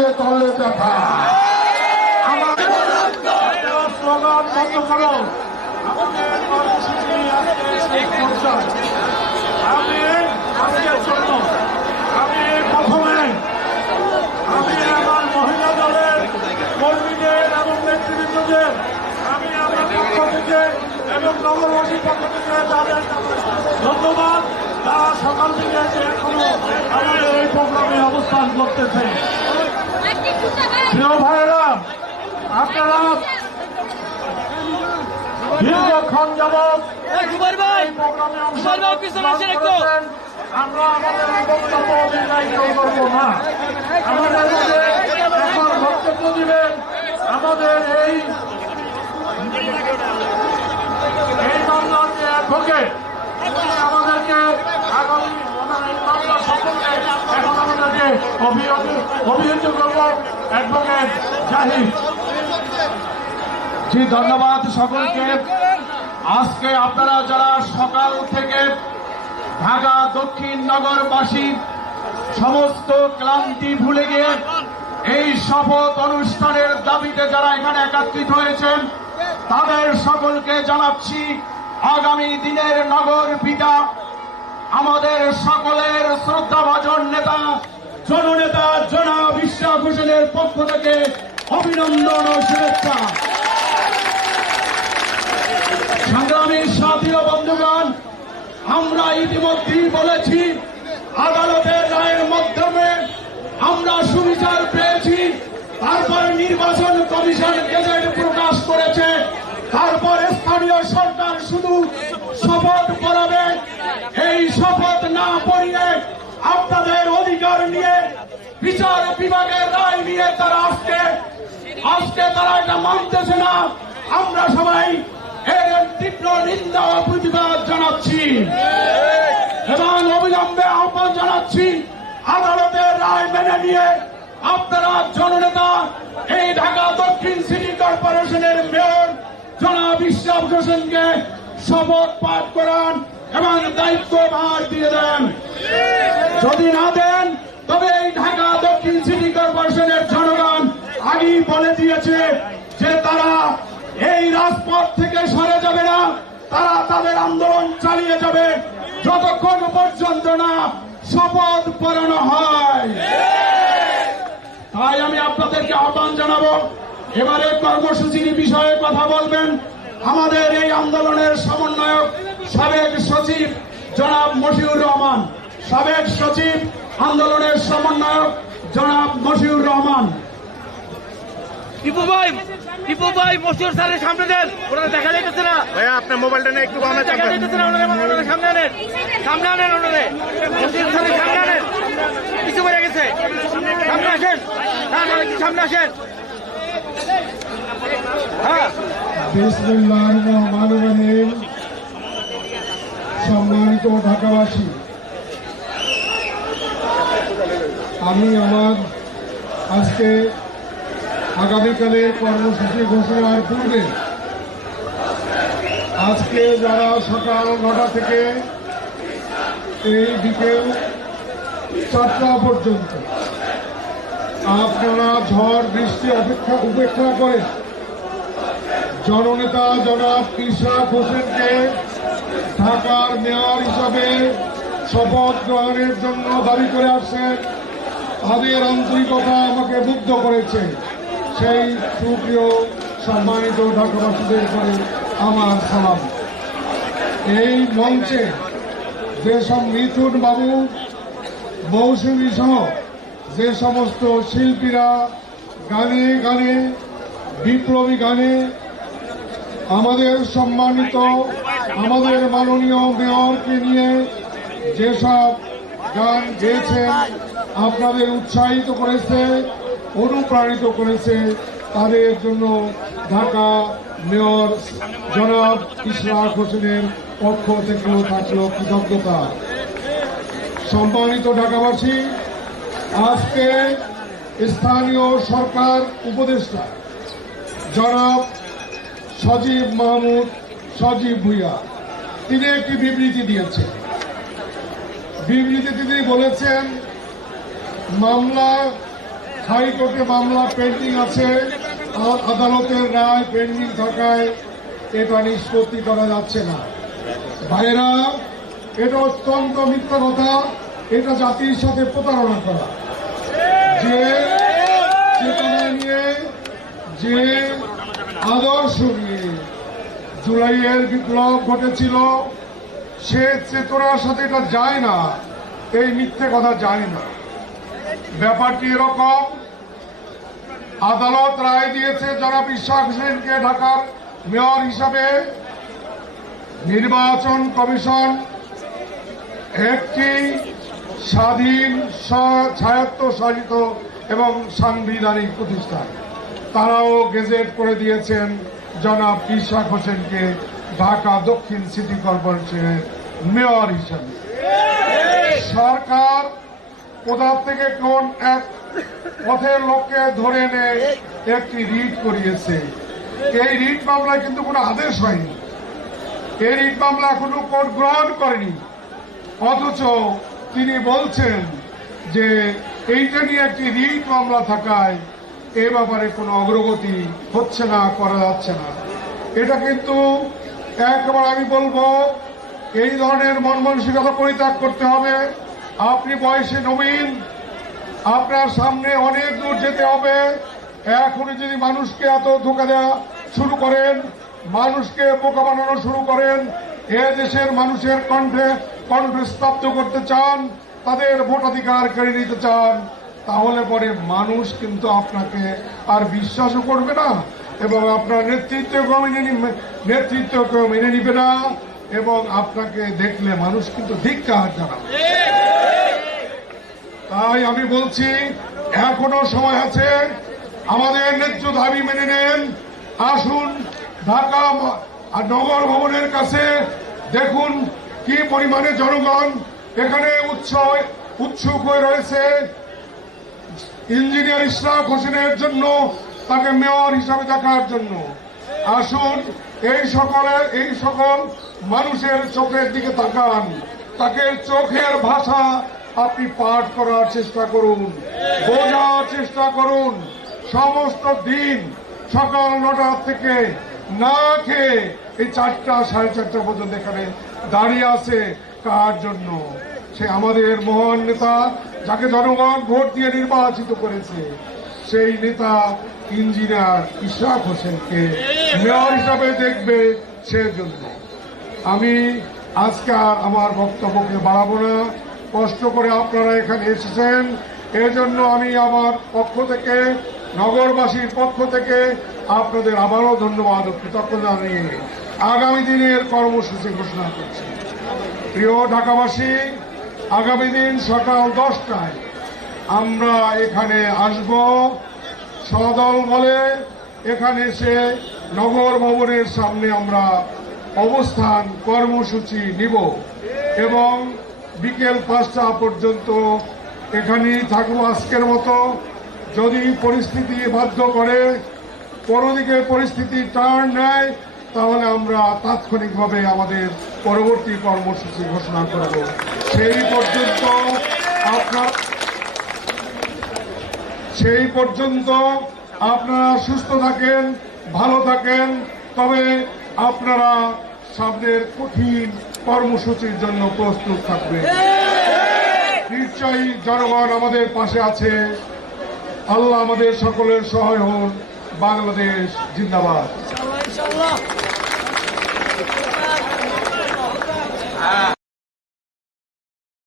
তলে তলে ব্যথা। আমাদের আমি আমি আমি আমার মহিলা দলের এবং আমি আমার তাদের ধন্যবাদ। তারা সকাল থেকে যে এখনও আমাদের এই প্রোগ্রামে অবস্থান করতেছে। প্রিয় ভাইয়েরা আপনারা দীর্ঘক্ষণ যাবৎ। আমরা আমাদের এই বক্তব্য অতিবাহিত না আমাদের এখন বক্তব্য দিবেন আমাদের এই এই মামলার যে অ্যাডভোকেট আমাদেরকে আগামী ধন্যবাদ সকলকে। আজকে আপনারা যারা সকাল থেকে ঢাকা দক্ষিণ নগরবাসী সমস্ত ক্লান্তি ভুলে গিয়ে এই শপথ অনুষ্ঠানের দাবিতে যারা এখানে একত্রিত হয়েছেন, তাদের সকলকে জানাচ্ছি, আগামী দিনের নগর পিতা আমাদের সকলের শ্রদ্ধাভাজন নেতা, জননেতা জনা হোসেনের পক্ষ থেকে অভিনন্দন ও শুভেচ্ছা। সংগ্রামী সাথী ও বন্ধুগণ, আমরা ইতিমধ্যেই বলেছি আদালতের রায়ের মাধ্যমে আমরা সুবিচার পেয়েছি, তারপর নির্বাচন কমিশন গেজেট প্রকাশ করেছে তারপর স্থানীয় সরকার শুধু শপথ পড়াবে এই শপথ না পড়িয়ে আপনাদের অধিকার নিয়ে বিচার বিভাগের রায় নিয়ে তারা আজকে আজকে তারা এটা মানতেছে না। আমরা সবাই এর তীব্র নিন্দা প্রতিবাদ জানাচ্ছি। এবং অবিলম্বে আহ্বান জানাচ্ছি, আদালতের রায় মেনে নিয়ে আপনারা জননেতা, এই ঢাকা দক্ষিণ সিটি কর্পোরেশনের মেয়র জনাব বিশ্বাস হোসেনকে শপথ পাঠ করান এবং দায়িত্বভার দিয়ে দেন। যদি না দেন তবে এই ঢাকা দক্ষিণ সিটি কর্পোরেশনের জনগণ আগেই বলে দিয়েছে যে তারা এই রাজপথ থেকে সরে যাবে না, তারা তাদের আন্দোলন চালিয়ে যাবে। যতক্ষণ পর্যন্ত না শপথ পড়ানো হয়। তাই আমি আপনাদেরকে আহ্বান জানাব, এবারে কর্মসূচির বিষয়ে কথা বলবেন আমাদের এই আন্দোলনের সমন্বয়ক সাবেক সচিব জনাব মশিউর রহমান। সাবেক সচিব আন্দোলনের সমন্বয়ক জনাব মশিউর রহমান। টিপু ভাই টিপু ভাই মশিউর স্যারের সামনে দেন। ওনারা দেখা যাইতেছে না। ভাইয়া আপনার মোবাইলটা নিয়ে একটু কমে দেখা যাইতেছে না ওনারা ওনারা সামনে আনেন। সামনে আনেন ওনারে মশিউর স্যারের সামনে আনেন। কিছু গেছে। সামনে আসেন। হ্যাঁ না কি সামনে আসেন। হ্যাঁ। বিসমিল্লাহির রহমানির রহিম। সম্মানিত ঢাকাবাসী আমি আমার আজকে আগামীকালের কর্মসূচি ঘোষণার পূর্বে আজকে যারা সকাল নটা থেকে এই বিকেল চারটা পর্যন্ত আপনারা ঝড় বৃষ্টি অপেক্ষা উপেক্ষা করে জননেতা জনাব ইশরাক হোসেনকে ঢাকার মেয়র হিসাবে শপথ গ্রহণের জন্য দাবি করে আসছেন। তাদের আন্তরিকতা আমাকে মুগ্ধ করেছে। সেই সুপ্রিয় সম্মানিত ঢাকাবাসীদের করে আমার সালাম। এই মঞ্চে যেসব মিথুন বাবু, মৌসুমী সহ যে সমস্ত শিল্পীরা গানে গানে, বিপ্লবী গানে আমাদের সম্মানিত, আমাদের মাননীয় মেয়রকে নিয়ে যেসব গান গেয়েছেন আপনাদের উৎসাহিত করেছে, অনুপ্রাণিত করেছে তাদের জন্য ঢাকা মেয়র জনাব ইশরাক হোসেনের পক্ষ থেকেও থাকল কৃতজ্ঞতা। সম্মানিত ঢাকাবাসী, আজকে স্থানীয় সরকার উপদেষ্টা জনাব সজীব মাহমুদ সজীব ভুইয়া, তিনি একটি বিবৃতি দিয়েছেন। বিবৃতিতে তিনি বলেছেন মামলা হাইকোর্টে মামলা পেন্ডিং আছে আদালতের রায় পেন্ডিং থাকায় এটা নিষ্পত্তি করা যাচ্ছে না। ভাইরা এটা অত্যন্ত মিথ্যা কথা, এটা জাতির সাথে প্রতারণা করা। যে চেতনা নিয়ে, যে আদর্শ নিয়ে জুলাইয়ের বিপ্লব ঘটেছিল, সে চেতনার সাথে এটা যায় না, এই মিথ্যে কথা যায় না। ব্যাপারটি এরকম। আদালত রায় দিয়েছে যারা বিশ্বাস হোসেনকে ঢাকার মেয়র হিসাবে। নির্বাচন কমিশন একটি স্বাধীন স্ব- স্বায়ত্তশাসিত এবং সাংবিধানিক প্রতিষ্ঠান। তারাও গেজেট করে দিয়েছেন জনাব ইশাক হোসেনকে ঢাকা দক্ষিণ সিটি কর্পোরেশনের মেয়র হিসাবে। সরকার কোথা থেকে কোন এক পথের লোককে ধরে এনে একটি রিট করিয়েছে। এই রিট মামলায় কিন্তু কোনো আদেশ হয়নি। এই রিট মামলা কোনো কোর্ট গ্রহণ করেনি। অথচ তিনি বলছেন যে এইটা নিয়ে একটি রিট মামলা থাকায় এ ব্যাপারে কোনো অগ্রগতি হচ্ছে না, করা যাচ্ছে না। এটা কিন্তু একবার আমি বলব, এই ধরনের মন মানসিকতা পরিত্যাগ করতে হবে। আপনি বয়সে নবীন, আপনার সামনে অনেক দূর যেতে হবে। এখনই যদি মানুষকে এত ধোকা দেওয়া শুরু করেন, মানুষকে বোকা বানানো শুরু করেন, এ দেশের মানুষের কণ্ঠে কণ্ঠ স্তব্ধ করতে চান, তাদের ভোটাধিকার কেড়ে নিতে চান, তাহলে পরে মানুষ কিন্তু আপনাকে আর বিশ্বাসও করবে না এবং আপনার নেতৃত্বকেও মেনে নেতৃত্বকেও মেনে নিবে না এবং আপনাকে দেখলে মানুষ কিন্তু ধিক্কার জানাবে। তাই আমি বলছি, এখনও সময় আছে, আমাদের ন্যায্য দাবি মেনে নেন। আসুন, ঢাকা নগর ভবনের কাছে দেখুন কি পরিমাণে জনগণ এখানে উৎসুক হয়ে রয়েছে। ইঞ্জিনিয়ার ইশরাক হোসেনের জন্য, তাকে মেয়র হিসাবে দেখার জন্য। আসুন, এই সকলে, এই সকল মানুষের চোখের দিকে তাকান। তাকে চোখের ভাষা আপনি পাঠ করার চেষ্টা করুন, বোঝার চেষ্টা করুন, সমস্ত দিন সকাল নটা থেকে না খেয়ে এই চারটা সাড়ে চারটা পর্যন্ত এখানে দাঁড়িয়ে আছে কার জন্য? সে আমাদের মহান নেতা যাকে জনগণ ভোট দিয়ে নির্বাচিত করেছে, সেই নেতা ইঞ্জিনিয়ার ইশরাক হোসেনকে মেয়র হিসাবে দেখবে সেজন্য আমি আজকে আমার বক্তব্যকে বাড়াবো না। কষ্ট করে আপনারা এখানে এসেছেন। এজন্য আমি আমার পক্ষ থেকে, নগরবাসীর পক্ষ থেকে আপনাদের আবারও ধন্যবাদ ও কৃতজ্ঞতা জানিয়ে আগামী দিনের কর্মসূচি ঘোষণা করছি। প্রিয় ঢাকাবাসী, আগামী দিন সকাল দশটায় আমরা এখানে আসব। সদল বলে এখানে এসে নগর ভবনের সামনে আমরা অবস্থান কর্মসূচি নিব এবং বিকেল পাঁচটা পর্যন্ত এখানেই থাকব আজকের মতো। যদি পরিস্থিতি বাধ্য করে, পরদিকে পরিস্থিতি টার্ন নেয়, তাহলে আমরা তাৎক্ষণিকভাবে আমাদের পরবর্তী কর্মসূচি ঘোষণা করব। সেই পর্যন্ত আপনার সেই পর্যন্ত আপনারা সুস্থ থাকেন, ভালো থাকেন, তবে আপনারা সামনের কঠিন কর্মসূচির জন্য প্রস্তুত থাকবে। নিশ্চয়ই জনগণ আমাদের পাশে আছে। আল্লাহ আমাদের সকলের সহায় হন। বাংলাদেশ জিন্দাবাদ।